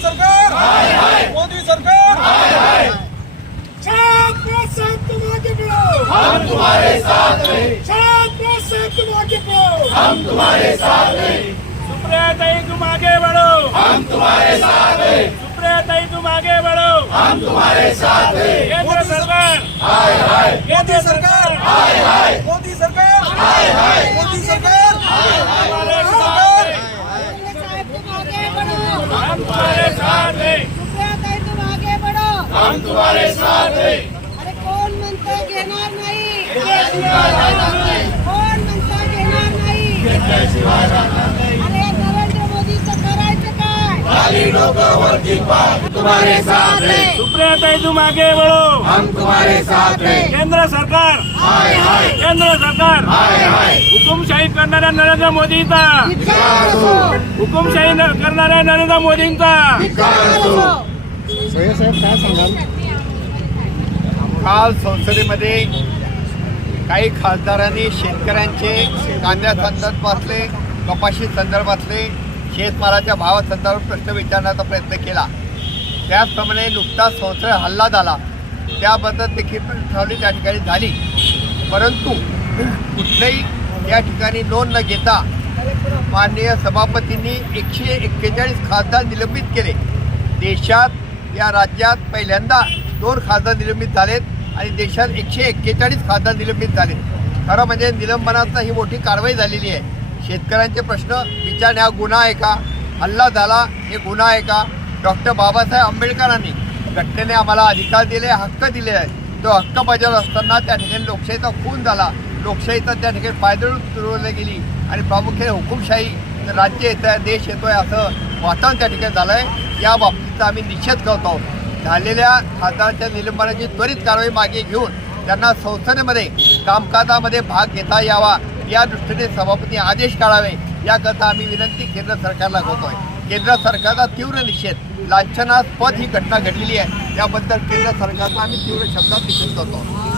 सरकार! मोदी सरकार सात में से तुम आगे बढ़ो हम तुम्हारे साथ हैं तुम आगे बढ़ो। हम तुम्हारे साथ हैं तुम आगे बढ़ो। हम तुम्हारे साथ हैं तुम आगे बढ़ो। हम तुम्हारे साथ हैं केंद्र सरकार। मोदी सरकार। मोदी सरकार। मोदी सरकार। हमारे सरकार साहब तुम आगे बढ़ो हम तुम्हारे साथ हैं सुप्रिया ताई तुम आगे बढ़ो। हम तुम्हारे साथ हैं तुम्हारे साथ है. सुप्रियाताई तुम आगे बढ़ो हम तुम्हारे साथ है. केंद्र सरकार. केंद्र सरकार. हुकुमशाही करणाऱ्या नरेंद्र मोदींचा. हुकुमशाही न- करणाऱ्या नरेंद्र मोदींचा. काल संसदेमध्ये काही खासदारांनी शेतकऱ्यांचे कांद्या संदर्भातले कपाशी संदर्भातले शेतमालाच्या भावासंदर्भात प्रश्न विचारण्याचा प्रयत्न केला. त्याचप्रमाणे नुकताच संसद हल्ला झाला. त्याबद्दल देखील प्रश्नावली त्या ठिकाणी झाली. परंतु कुठल्याही या ठिकाणी नोंद न घेता माननीय सभापतींनी एकशे एक्केचाळीस खासदार निलंबित केले. देशात या राज्यात पहिल्यांदा दोन खासदार निलंबित झालेत. आणि देशात एकशे एक्केचाळीस खासदार निलंबित झाले. खरं म्हणजे निलंबनाचा ही मोठी कारवाई झालेली आहे. शेतकऱ्यांचे प्रश्न विचारणे हा गुन्हा आहे का? हल्ला झाला हे गुन्हा आहे का? डॉक्टर बाबासाहेब आंबेडकरांनी घटनेने आम्हाला अधिकार दिले हक्क दिले आहे तो हक्क बजावत असताना त्या ठिकाणी लोकशाहीचा खून झाला. लोकशाहीचा त्या ठिकाणी पायदळ तुरवली गेली. आणि प्रामुख्याने हुकुमशाही राज्य येत आहे देश येतोय असं वातावरण त्या ठिकाणी झालं आहे या बाबतीचा आम्ही निषेध करतो झालेल्या खासदारांच्या निलंबनाची त्वरित कारवाई मागे घेऊन त्यांना संसदेमध्ये कामकाजामध्ये भाग घेता यावा. या दृष्टीने सभापती आदेश काढावे. याकरता आम्ही विनंती केंद्र सरकारला करतोय. केंद्र सरकारचा तीव्र निषेध लांछनास्पद ही घटना घडलेली आहे. त्याबद्दल केंद्र सरकारचा आम्ही तीव्र शब्दात निषेध करतो.